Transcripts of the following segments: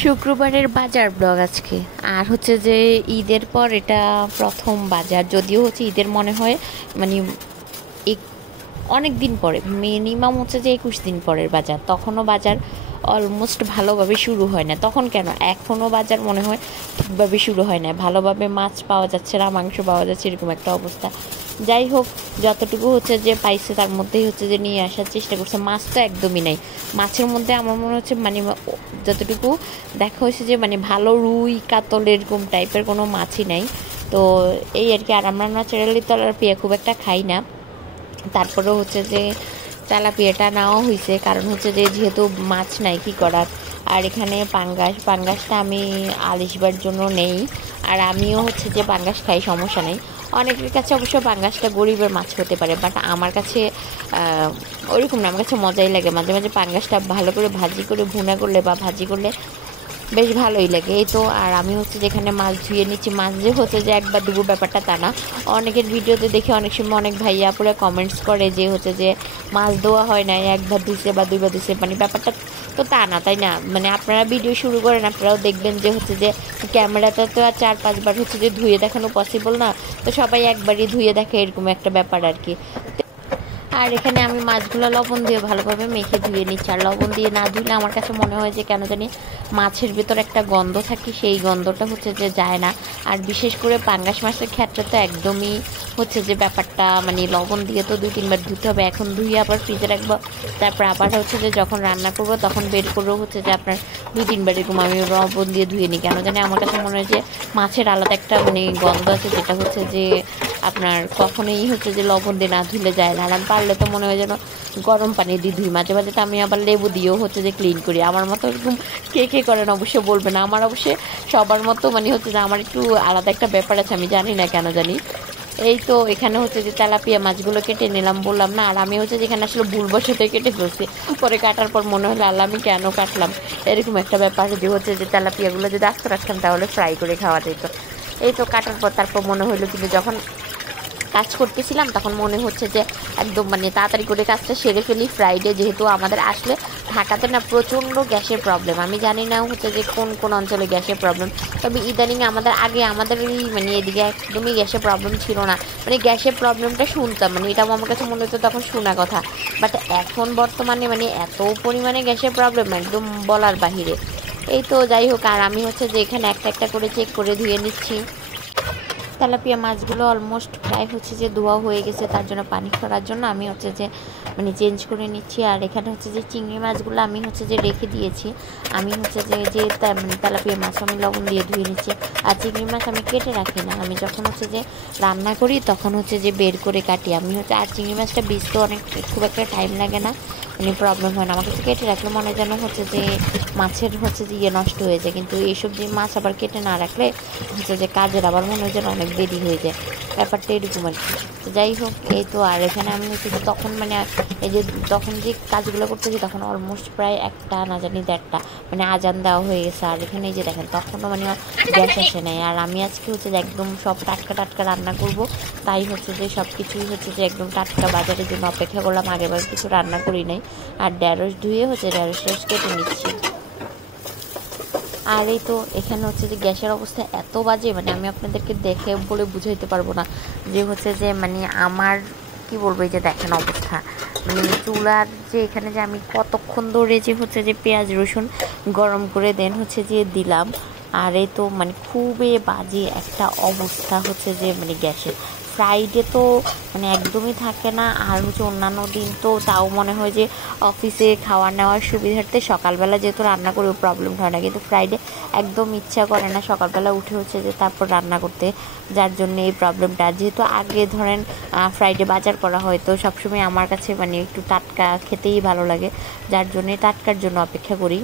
শুক্রবারের বাজার ব্লগ আজকে। আর হচ্ছে যে ঈদের পর এটা প্রথম বাজার, যদিও হচ্ছে ঈদের মনে হয় মানে অনেক দিন পরে, মিনিমাম হচ্ছে যে 21 দিন পরের বাজার, তখনও বাজার অলমোস্ট ভালোভাবে শুরু হয় না। তখন কেন, এখনও বাজার মনে হয় ঠিকভাবে শুরু হয় না, ভালোভাবে মাছ পাওয়া যাচ্ছে না, মাংস পাওয়া যাচ্ছে, এরকম একটা অবস্থা। যাই হোক, যতটুকু হচ্ছে যে পাইছে তার মধ্যেই হচ্ছে যে নিয়ে আসার চেষ্টা করছে। মাছ তো একদমই নাই মাছের মধ্যে, আমার মনে হচ্ছে মানে যতটুকু দেখা হয়েছে যে মানে ভালো রুই কাতল এরকম টাইপের কোনো মাছই নাই। তো এই আর কি। আর আমরা ন্যাচারালি তেলাপিয়া খুব একটা খাই না, তারপরেও হচ্ছে যে তেলাপিয়াটা নেওয়া হয়েছে, কারণ হচ্ছে যে যেহেতু মাছ নাই কী করার। আর এখানে পাঙ্গাসটা আমি আলিশবার জন্য নেই, আর আমিও হচ্ছে যে পাঙ্গাস খাই, সমস্যা নেই। অনেকের কাছে অবশ্য পাঙ্গাসটা গরিবের মাছ হতে পারে, বাট আমার কাছে ওইরকম না, আমার কাছে মজাই লাগে। মাঝে মাঝে পাঙ্গাসটা ভালো করে ভাজি করে ভুনা করলে বা ভাজি করলে বেশ ভালোই লাগে। এই তো। আর আমি হচ্ছে যেখানে মাছ ধুয়ে নিচ্ছি, মাছ যে হচ্ছে যে একবার দুপুর ব্যাপারটা তা না। অনেকের ভিডিওতে দেখে অনেক সময় অনেক ভাইয়া পুরো কমেন্টস করে যে হচ্ছে যে মাছ ধোয়া হয় না, একবার ধুইছে বা দুইবার ধুইছে, মানে ব্যাপারটা তো তা না, তাই না? মানে আপনারা ভিডিও শুরু করেন, আপনারাও দেখবেন যে হচ্ছে যে ক্যামেরাতে তো আর 4-5 বার হচ্ছে যে ধুয়ে দেখানো পসিবল না। তো সবাই একবারই ধুয়ে দেখে, এরকম একটা ব্যাপার আর কি। আর এখানে আমি মাছগুলো লবণ দিয়ে ভালোভাবে মেখে ধুয়ে নিচ্ছি। আর লবণ দিয়ে না ধুলে আমার কাছে মনে হয় যে কেন জানি মাছের ভিতর একটা গন্ধ থাকে, সেই গন্ধটা হচ্ছে যে যায় না। আর বিশেষ করে পাঙ্গাস মাছের ক্ষেত্রে তো একদমই হচ্ছে যে ব্যাপারটা মানে লবণ দিয়ে তো 2-3 বার ধুতে হবে। এখন ধুয়ে আবার ফ্রিজে রাখবো, তারপর আবার হচ্ছে যে যখন রান্না করবো তখন বের করবো হচ্ছে যে আপনার 2-3 বার এরকম আমি লবণ দিয়ে ধুয়ে নিই। কেন জানি আমার কাছে মনে হয় যে মাছের আলাদা একটা মানে গন্ধ আছে, যেটা হচ্ছে যে আপনার কখনোই হচ্ছে যে লবণ দিয়ে না ধুলে যায় না। আর আমি পারলে তো মনে হয় যেন গরম পানি দিয়ে ধুই, মাঝে মাঝে তো আমি আবার লেবু দিয়েও হচ্ছে যে ক্লিন করি। আমার মতো এরকম কে কে করেন অবশ্যই বলবেন। আমার অবশ্যই সবার মতো মানে হচ্ছে যে আমার একটু আলাদা একটা ব্যাপার আছে, আমি জানি না কেন জানি। এই তো এখানে হচ্ছে যে তেলাপিয়া মাছগুলো কেটে নিলাম, বললাম না। আর আমি হচ্ছে যেখানে আসলে ভুলবশত কেটে ফেলছি, পরে কাটার পর মনে হলো আল্লাহ আমি কেন কাটলাম, এরকম একটা ব্যাপার। যে হচ্ছে যে তেলাপিয়াগুলো যদি আস্ত রাখতাম তাহলে ফ্রাই করে খাওয়া যেত। এই তো কাটার পর তারপর মনে হলো, কিন্তু যখন কাজ করতেছিলাম তখন মনে হচ্ছে যে একদম মানে তাড়াতাড়ি করে কাজটা সেরে ফেলি। ফ্রাইডে যেহেতু আমাদের আসলে ঢাকাতে না প্রচণ্ড গ্যাসের প্রবলেম, আমি জানি না হচ্ছে যে কোন কোন অঞ্চলে গ্যাসের প্রবলেম, তবে ইদানিং আমাদের এই মানে এদিকে একদমই গ্যাসের প্রবলেম ছিল না। মানে গ্যাসের প্রবলেমটা শুনতাম, মানে এটা আমার কাছে মনে হতো তখন শোনা কথা, বাট এখন বর্তমানে মানে এত পরিমাণে গ্যাসের প্রবলেম একদম বলার বাহিরে। এই তো যাই হোক। আর আমি হচ্ছে যে এখানে একটা একটা করে চেক করে ধুয়ে নিচ্ছি। তেলাপিয়া মাছগুলো অলমোস্ট প্রায় হচ্ছে যে ধোয়া হয়ে গেছে, তার জন্য পানি খরার জন্য আমি হচ্ছে যে মানে চেঞ্জ করে নিচ্ছি। আর এখানে হচ্ছে যে চিংড়ি মাছগুলো আমি হচ্ছে যে রেখে দিয়েছি। আমি হচ্ছে যে মানে তেলাপিয়া মাছ আমি লবণ দিয়ে ধুয়ে নিচ্ছি। আর চিংড়ি মাছ আমি কেটে রাখি না, আমি যখন হচ্ছে যে রান্না করি তখন হচ্ছে যে বের করে কাটি আমি হচ্ছে। আর চিংড়ি মাছটা বীজতে অনেক খুব একটা টাইম লাগে না, মানে প্রবলেম হয় না। আমার কাছে কেটে রাখলে মনে যেন হচ্ছে যে মাছের হচ্ছে যে নষ্ট হয়ে যায়, কিন্তু এইসব যে মাছ আবার কেটে না রাখলে হচ্ছে যে কাজের আবার মনে হয় যেন অনেক দেরি হয়ে যায়, ব্যাপারটা এরকম আর কি। তো যাই হোক, এই তো। আর এখানে আমি হচ্ছে যে তখন মানে এই যে তখন যে কাজগুলো করতেছি তখন অলমোস্ট প্রায় 1টা না জানি 1:30, মানে আজান দেওয়া হয়ে গেছে। আর এখানে এই যে দেখেন তখনও মানে গ্যাস আসে নাই। আর আমি আজকে হচ্ছে যে একদম সব টাটকা টাটকা রান্না করব, তাই হচ্ছে যে সব কিছুই হচ্ছে যে একদম টাটকা বাজারের জন্য অপেক্ষা করলাম, আগেবার কিছু রান্না করি নাই। আর ঢেঁড়স ধুয়ে হচ্ছে ঢেঁড়স কেটে নিচ্ছি। আর এই তো এখানে হচ্ছে যে গ্যাসের অবস্থা এত বাজে, মানে আমি আপনাদেরকে দেখে বলে বুঝাইতে পারবো না যে হচ্ছে যে মানে আমার কি বলবো। এই যে দেখেন অবস্থা, মানে চুলার যে এখানে যে আমি কতক্ষণ ধরে যে হচ্ছে যে পেঁয়াজ রসুন গরম করে দেন হচ্ছে যে দিলাম। আর এই তো মানে খুবই বাজে একটা অবস্থা হচ্ছে যে মানে গ্যাসের। ফ্রাইডে তো মানে একদমই থাকে না, আর হচ্ছে অন্যান্য দিন তো তাও মনে হয় যে অফিসে খাওয়া নেওয়ার সুবিধার্থে সকালবেলা যেহেতু রান্না করেও প্রবলেম হয় না, কিন্তু ফ্রাইডে একদম ইচ্ছা করে না সকালবেলা উঠে হচ্ছে যে তারপর রান্না করতে, যার জন্য এই প্রবলেমটা। যেহেতু আগে ধরেন ফ্রাইডে বাজার করা হয়, তো সবসময় আমার কাছে মানে একটু টাটকা খেতেই ভালো লাগে, যার জন্যে টাটকার জন্য অপেক্ষা করি।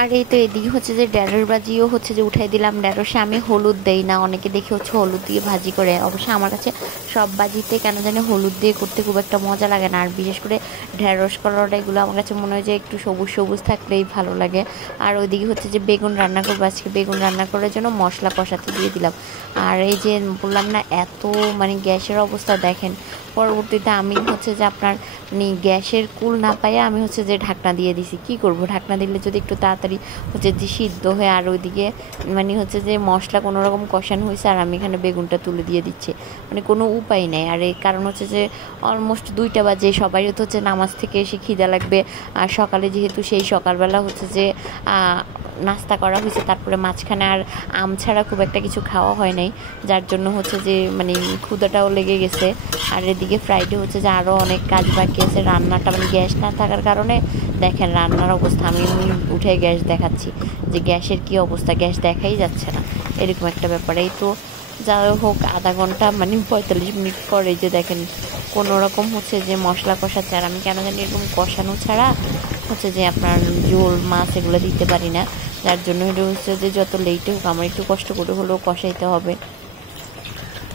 আর এই তো এদিকে হচ্ছে যে ঢেঁড়স ভাজিও হচ্ছে যে উঠাই দিলাম। ঢেঁড়সে আমি হলুদ দেই না, অনেকে দেখে হচ্ছে হলুদ দিয়ে ভাজি করে, অবশ্যই আমার কাছে সব ভাজিতে কেন জানি হলুদ দিয়ে করতে খুব একটা মজা লাগে না। আর বিশেষ করে ঢেঁড়স করলাটা এগুলো আমার কাছে মনে হয় যে একটু সবুজ সবুজ থাকলেই ভালো লাগে। আর ওইদিকে হচ্ছে যে বেগুন রান্না করবো আজকে, বেগুন রান্না করার জন্য মশলা কষাতে দিয়ে দিলাম। আর এই যে বললাম না এত মানে গ্যাসের অবস্থা দেখেন, পরবর্তীতে আমি হচ্ছে যে আপনার মানে গ্যাসের কুল না পাইয়া আমি হচ্ছে যে ঢাকনা দিয়ে দিছি। কি করব, ঢাকনা দিলে যদি একটু তাড়াতাড়ি হচ্ছে যে সিদ্ধ হয়ে, আর ওইদিকে মানে হচ্ছে যে মশলা কোনো রকম কষানো হয়েছে আর আমি এখানে বেগুনটা তুলে দিয়ে দিচ্ছি, মানে কোনো উপায় নেই। আর এই কারণ হচ্ছে যে অলমোস্ট 2টা বাজে, সবাই তো হচ্ছে নামাজ থেকে এসে খিদা লাগবে। আর সকালে যেহেতু সেই সকালবেলা হচ্ছে যে নাস্তা করা হয়েছে, তারপরে মাঝখানে আর আম ছাড়া খুব একটা কিছু খাওয়া হয় নাই, যার জন্য হচ্ছে যে মানে ক্ষুদাটাও লেগে গেছে। আর এদিকে ফ্রাইডে হচ্ছে যে আরও অনেক কাজ বাকি আছে, রান্নাটা মানে গ্যাস না থাকার কারণে দেখেন রান্নার অবস্থা, আমি উঠে গ্যাস দেখাচ্ছি যে গ্যাসের কি অবস্থা, গ্যাস দেখাই যাচ্ছে না, এরকম একটা ব্যাপার। এই তো যাই হোক, আধা ঘন্টা মানে 45 মিনিট পরে যে দেখেন কোনো রকম হচ্ছে যে মশলা কষাচ্ছে। আর আমি কেন জানি এরকম কষানো ছাড়া হচ্ছে যে আপনার ঝোল মাছ এগুলো দিতে পারি না, যার জন্য এটা হচ্ছে যে যত লেটে হোক আমার একটু কষ্ট করে হলেও কষাইতে হবে।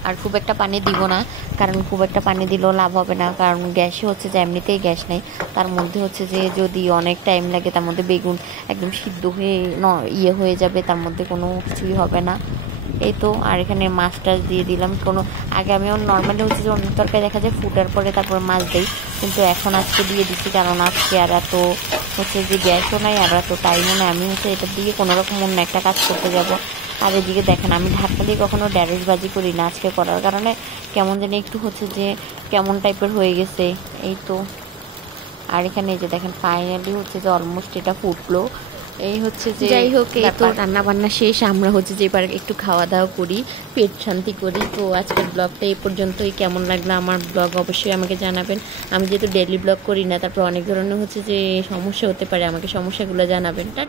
আর খুব একটা পানি দিব না, কারণ খুব একটা পানি দিলেও লাভ হবে না, কারণ গ্যাসে হচ্ছে যে এমনিতেই গ্যাস নেই, তার মধ্যে হচ্ছে যে যদি অনেক টাইম লাগে তার মধ্যে বেগুন একদম সিদ্ধ হয়ে ইয়ে হয়ে যাবে, তার মধ্যে কোনো কিছুই হবে না। এই তো, আর এখানে মাছ টাছ দিয়ে দিলাম। কোনো আগে আমিও নর্মালি হচ্ছে যে অন্য তরকারি দেখা যায় ফুটার পরে তারপর মাছ দিই, কিন্তু এখন আজকে দিয়ে দিচ্ছি, কারণ আজকে আর এত হচ্ছে যে গ্যাসও নাই আর এত টাইমও নাই, আমি হচ্ছে এটার দিকে কোনো রকম অন্য একটা কাজ করতে যাব। আর এদিকে দেখেন আমি ঢাকা দিয়ে কখনো ঢ্যাঁড়স ভাজি করি না, আজকে করার কারণে কেমন জানি একটু হচ্ছে যে কেমন টাইপের হয়ে গেছে। এই তো, আর এখানে এই যে দেখেন ফাইনালি হচ্ছে যে অলমোস্ট এটা ফুটলো। এই হচ্ছে যে যাই হোক, এই তো রান্না বান্না শেষ, আমরা হচ্ছে যে এবার একটু খাওয়া দাওয়া করি, পেট শান্তি করি। তো আজকের ব্লগটা এই পর্যন্তই। কেমন লাগলো আমার ব্লগ অবশ্যই আমাকে জানাবেন। আমি যেহেতু ডেইলি ব্লগ করি না, তারপর অনেক ধরনের হচ্ছে যে সমস্যা হতে পারে, আমাকে সমস্যাগুলো জানাবেন। টাটা।